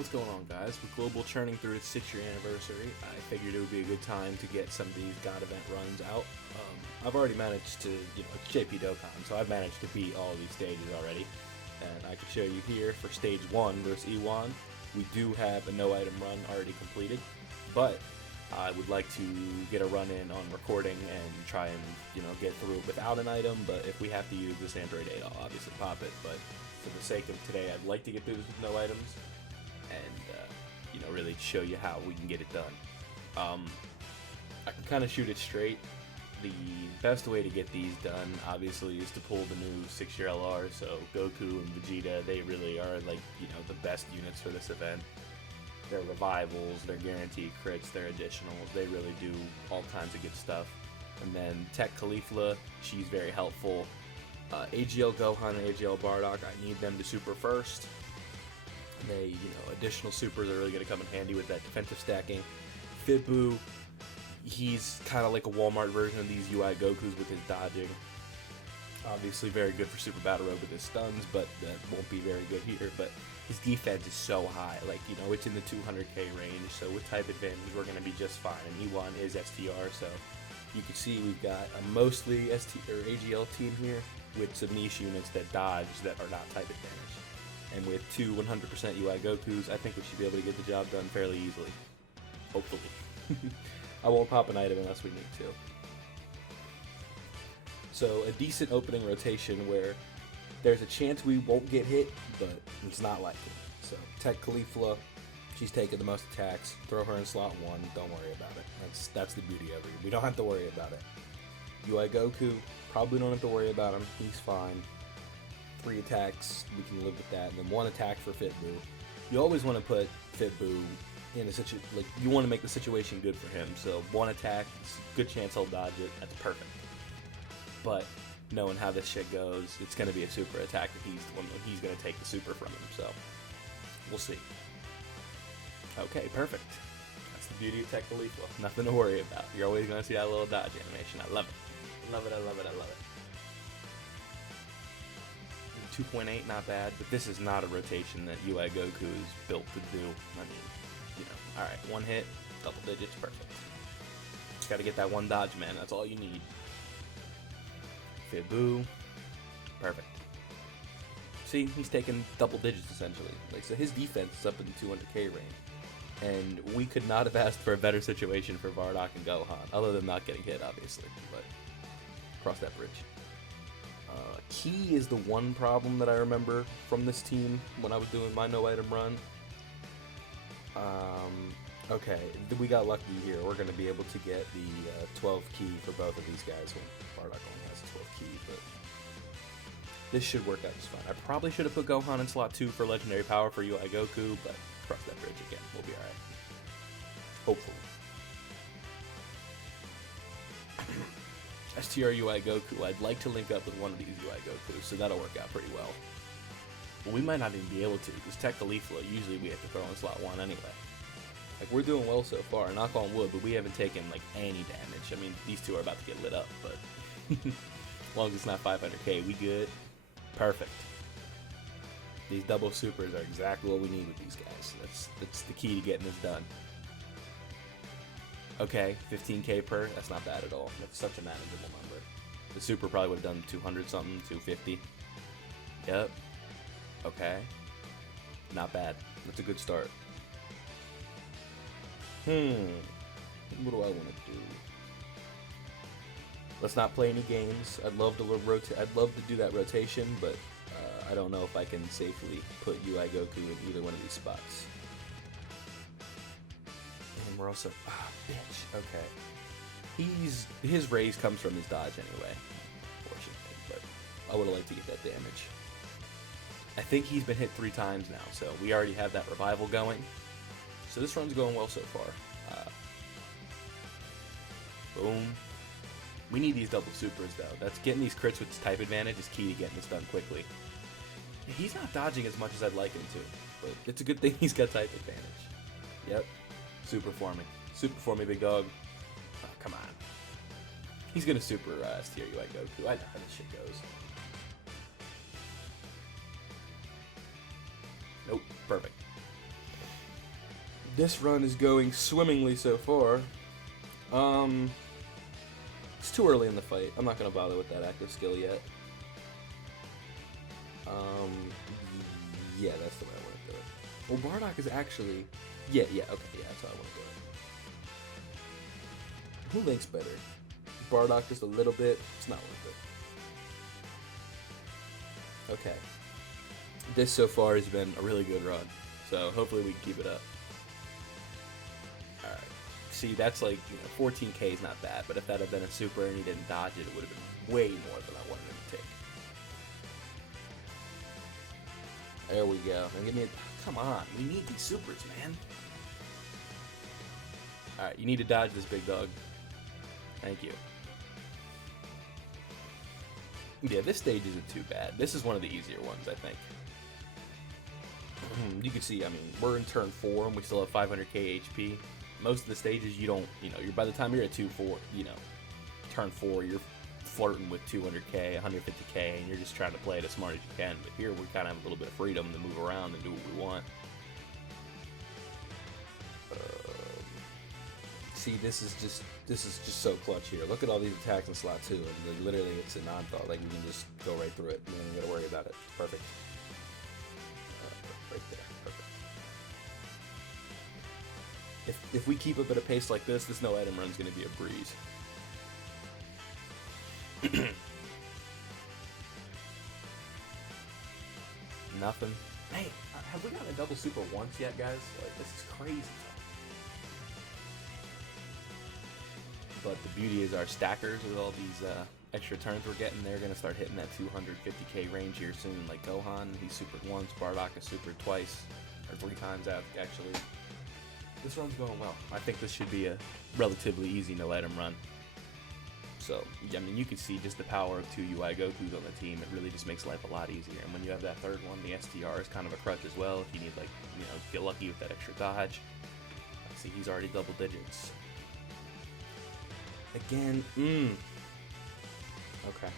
What's going on, guys? With Global churning through its 6-year anniversary, I figured it would be a good time to get some of these God event runs out. I've already managed to, it's JP Dokkan, so I've managed to beat all of these stages already. And I can show you here for stage 1 versus Iwan, we do have a no item run already completed, but I would like to get a run in on recording and try and, get through it without an item, but if we have to use this Android 8, I'll obviously pop it, but for the sake of today, I'd like to get through this with no items, and, really show you how we can get it done. I can kind of shoot it straight. The best way to get these done, obviously, is to pull the new 6-year LR, so Goku and Vegeta, they really are, the best units for this event. They're revivals, they're guaranteed crits, they're additionals, they really do all kinds of good stuff. And then Tech Caulifla, she's very helpful. AGL Gohan and AGL Bardock, I need them to super first. They, additional supers are really going to come in handy with that defensive stacking. Fibu, he's kind of like a Walmart version of these UI Gokus with his dodging. Obviously very good for Super Battle Road with his stuns, but that won't be very good here. But his defense is so high, it's in the 200k range, so with type advantage we're going to be just fine. And Iwan is STR, so you can see we've got a mostly AGL team here with some niche units that dodge that are not type advantage. And with two 100% UI Gokus, I think we should be able to get the job done fairly easily. Hopefully. I won't pop an item unless we need to. So a decent opening rotation where there's a chance we won't get hit, but it's not likely. So Tech Caulifla, she's taking the most attacks. Throw her in slot 1, don't worry about it. That's the beauty of it. We don't have to worry about it. UI Goku, probably don't have to worry about him. He's fine. 3 attacks, we can live with that, and then 1 attack for Fibu. You always want to put Fibu in a situation, you want to make the situation good for him, so 1 attack, good chance he'll dodge it, that's perfect. But, knowing how this shit goes, it's going to be a super attack if he's the one he's going to take the super from him, so we'll see. Okay, perfect. That's the beauty of Tech Caulifla. Nothing to worry about. You're always going to see that little dodge animation. I love it. Love it, I love it, I love it. 2.8, not bad, but this is not a rotation that UI Goku is built to do. I mean, alright, 1 hit, double digits, perfect. Just gotta get that 1 dodge, man, that's all you need. Fibu, perfect. See, he's taking double digits, essentially. So his defense is up in the 200k range. And we could not have asked for a better situation for Bardock and Gohan, other than not getting hit, obviously, but cross that bridge. Key is the one problem that I remember from this team when I was doing my no item run. Okay, we got lucky here. We're going to be able to get the 12 key for both of these guys when Bardock only has 12 key, but this should work out just fine. I probably should have put Gohan in slot 2 for legendary power for UI Goku, but cross that bridge again. We'll be alright. Hopefully. STR UI Goku, I'd like to link up with one of these UI Gokus, so that'll work out pretty well. But we might not even be able to, because Tech Caulifla, usually we have to throw in slot 1 anyway. We're doing well so far, knock on wood, but we haven't taken, any damage. I mean, these two are about to get lit up, but as long as it's not 500k, we good. Perfect. These double supers are exactly what we need with these guys. That's the key to getting this done. Okay, 15k per, that's not bad at all. That's such a manageable number. The super probably would have done 200 something, 250. Yep. Okay. Not bad. That's a good start. What do I want to do? Let's not play any games. I'd love to do that rotation, but I don't know if I can safely put UI Goku in either one of these spots. And we're also... bitch. Okay. His raise comes from his dodge anyway, unfortunately, but I would have liked to get that damage. I think he's been hit 3 times now, so we already have that revival going. So this run's going well so far. Boom. We need these double supers, though. That's getting these crits with this type advantage is key to getting this done quickly. He's not dodging as much as I'd like him to, but it's a good thing he's got type advantage. Yep. Super for me. Super for me, big dog. Oh, come on. He's gonna super STR UI Goku. I know how this shit goes. Nope. Perfect. This run is going swimmingly so far. It's too early in the fight. I'm not gonna bother with that active skill yet. Yeah, that's the way I want to do it. Well, Bardock is actually, okay, yeah, that's how I want to do it. Who links better? Bardock just a little bit. It's not worth it. Okay. This so far has been a really good run, so hopefully we can keep it up. All right. See, that's like 14k is not bad, but if that had been a super and he didn't dodge it, it would have been way more than I wanted him to take. There we go. And give me come on, we need these supers, man. All right, you need to dodge this big dog. Thank you. Yeah, this stage isn't too bad. This is one of the easier ones, I think. You can see, I mean, we're in turn 4 and we still have 500k HP. Most of the stages, you don't, you're by the time you're at turn 4, you're flirting with 200k, 150k, and you're just trying to play it as smart as you can. But here, we kind of have a little bit of freedom to move around and do what we want. See, this is just so clutch here. Look at all these attacks in slot 2, and literally it's a non-thought. Like, we can just go right through it. We don't even gotta worry about it. Perfect. Right there. Perfect. If we keep up at a pace like this no item run's gonna be a breeze. Nothing. Hey, have we gotten a double super once yet, guys? Like, this is crazy. But the beauty is our stackers with all these extra turns we're getting, they're going to start hitting that 250k range here soon. Like Gohan, he's supered once, Bardock is supered twice, or 3 times out, actually. This run's going well. I think this should be a relatively easy no-item run. So, I mean, you can see just the power of 2 UI Gokus on the team. It really just makes life a lot easier. And when you have that third one, the STR is kind of a crutch as well. If you need, like, get lucky with that extra dodge. See, he's already double digits. Again, okay.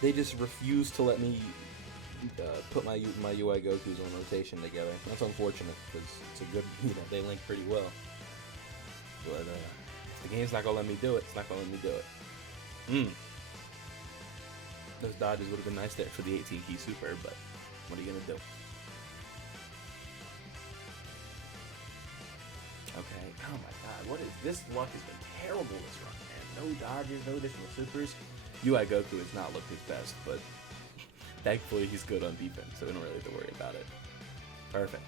They just refuse to let me put my UI Gokus on rotation together. That's unfortunate, because it's a good, they link pretty well. But if the game's not gonna let me do it, it's not gonna let me do it. Those dodges would have been nice there for the 18 key super, but what are you gonna do? Okay, oh my god, what is this? Luck has been terrible this run, man. No dodges, no additional supers. UI Goku has not looked his best, but thankfully he's good on defense, so we don't really have to worry about it. Perfect.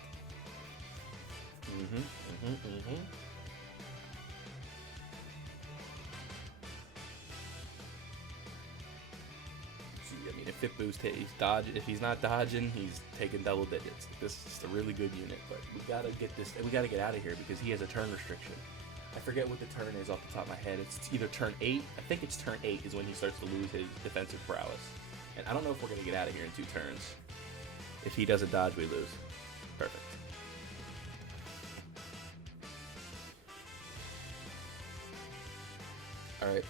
See, I mean, if Fit Boost, if he's not dodging, he's taking double digits. This is just a really good unit, but we gotta get out of here because he has a turn restriction. I forget what the turn is off the top of my head. It's either turn 8. I think it's turn 8 is when he starts to lose his defensive prowess. And I don't know if we're gonna get out of here in 2 turns. If he doesn't dodge, we lose. Perfect. All right.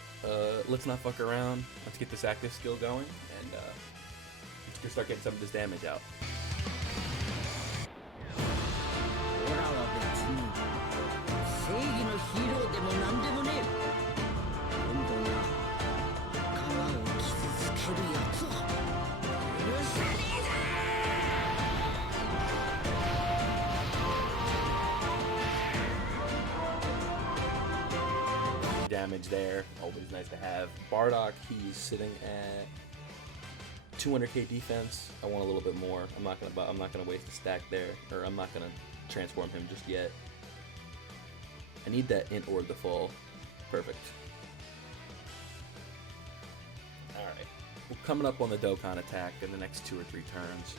Let's not fuck around. Let's get this active skill going, and let's just start getting some of this damage out. Damage there, always nice to have. Bardock, he's sitting at 200k defense. I want a little bit more. I'm not gonna waste a stack there, or I'm not gonna transform him just yet. I need that int orb to fall. Perfect. All right, we're coming up on the Dokkan attack in the next 2 or 3 turns.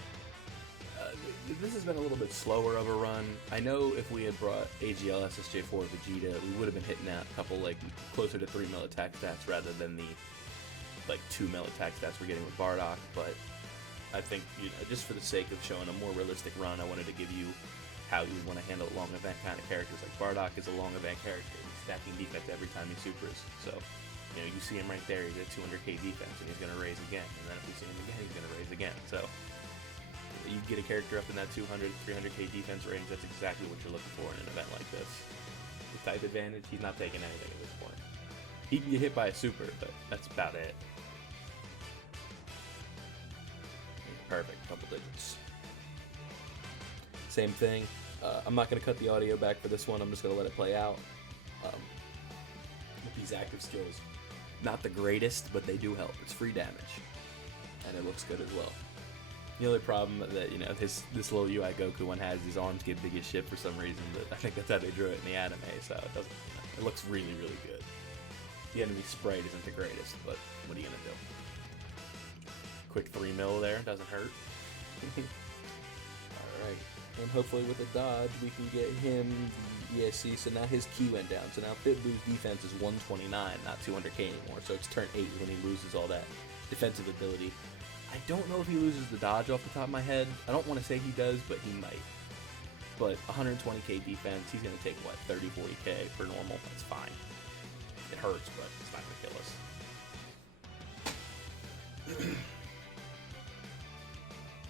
This has been a little bit slower of a run. I know if we had brought AGL SSJ4 Vegeta, we would have been hitting that a couple, like, closer to 3 mil attack stats rather than the, like, 2 mil attack stats we're getting with Bardock, but I think, just for the sake of showing a more realistic run, I wanted to give you how you would want to handle long event kind of characters. Like, Bardock is a long event character. He's stacking defense every time he supers, so, you see him right there, he's at 200k defense, and he's going to raise again, and then if we see him again, he's going to raise again, so you get a character up in that 200, 300k defense range, that's exactly what you're looking for in an event like this. The type advantage, he's not taking anything at this point. He can get hit by a super, but that's about it. Perfect, double digits. Same thing. I'm not going to cut the audio back for this one. I'm just going to let it play out. With these active skills, not the greatest, but they do help. It's free damage, and it looks good as well. The only problem that, you know, this little UI Goku one has, his arms get big as shit for some reason, but I think that's how they drew it in the anime, so it doesn't, you know, it looks really, really good. The enemy sprite isn't the greatest, but what are you gonna do? Quick 3 mil there, doesn't hurt. Alright, and hopefully with a dodge we can get him, yeah, see, so now his key went down, so now Fit Boo's defense is 129, not 200k anymore, so it's turn 8 when he loses all that defensive ability. I don't know if he loses the dodge off the top of my head. I don't want to say he does, but he might. But 120k defense, he's going to take, what, 30, 40k for normal? That's fine. It hurts, but it's not going to kill us.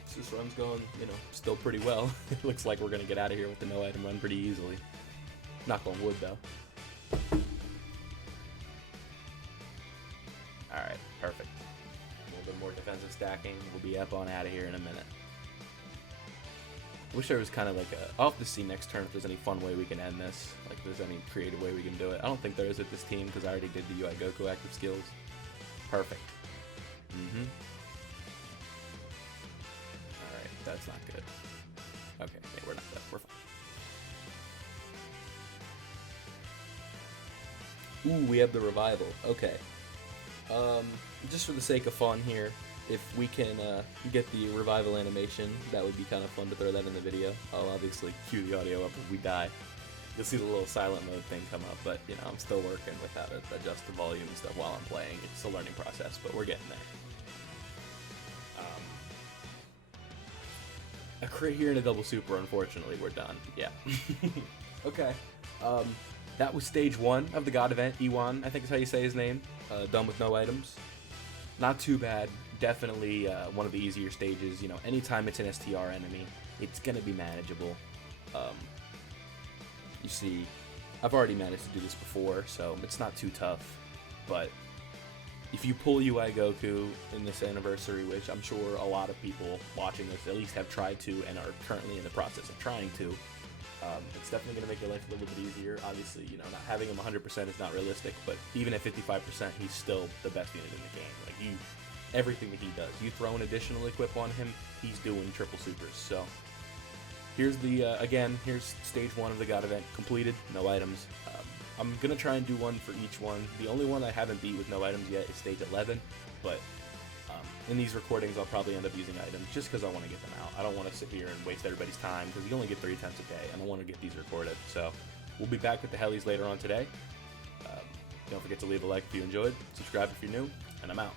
So this run's going, you know, still pretty well. It looks like we're going to get out of here with the no-item run pretty easily. Knock on wood, though. Alright, perfect. More defensive stacking. We'll be up on out of here in a minute. Wish there was kind of like a... I'll have to see next turn if there's any fun way we can end this. Like if there's any creative way we can do it. I don't think there is with this team because I already did the UI Goku active skills. Perfect. Alright, that's not good. Okay, yeah, we're not done. We're fine. Ooh, we have the revival. Okay. Just for the sake of fun here, if we can get the revival animation, that would be kind of fun to throw that in the video. I'll obviously cue the audio up if we die. You'll see the little silent mode thing come up, but you know, I'm still working with how to adjust the volume and stuff while I'm playing. It's a learning process, but we're getting there. A crit here and a double super, unfortunately, we're done. Yeah. Okay. That was stage 1 of the God event. Iwan, I think is how you say his name. Done with no items. Not too bad. Definitely one of the easier stages. You know, anytime it's an STR enemy, it's gonna be manageable. You see, I've already managed to do this before, so it's not too tough. But if you pull UI Goku in this anniversary, which I'm sure a lot of people watching this at least have tried to and are currently in the process of trying to, it's definitely going to make your life a little bit easier. Obviously, you know, not having him 100% is not realistic, but even at 55%, he's still the best unit in the game. Like, everything that he does, you throw an additional equip on him, he's doing triple supers. So here's the, again, here's stage 1 of the God event completed, no items. I'm going to try and do one for each one. The only one I haven't beat with no items yet is stage 11, but in these recordings I'll probably end up using items just because I want to get them out. I don't want to sit here and waste everybody's time because you only get 3 attempts a day, and I want to get these recorded. So we'll be back with the helis later on today. Don't forget to leave a like if you enjoyed, subscribe if you're new, and I'm out.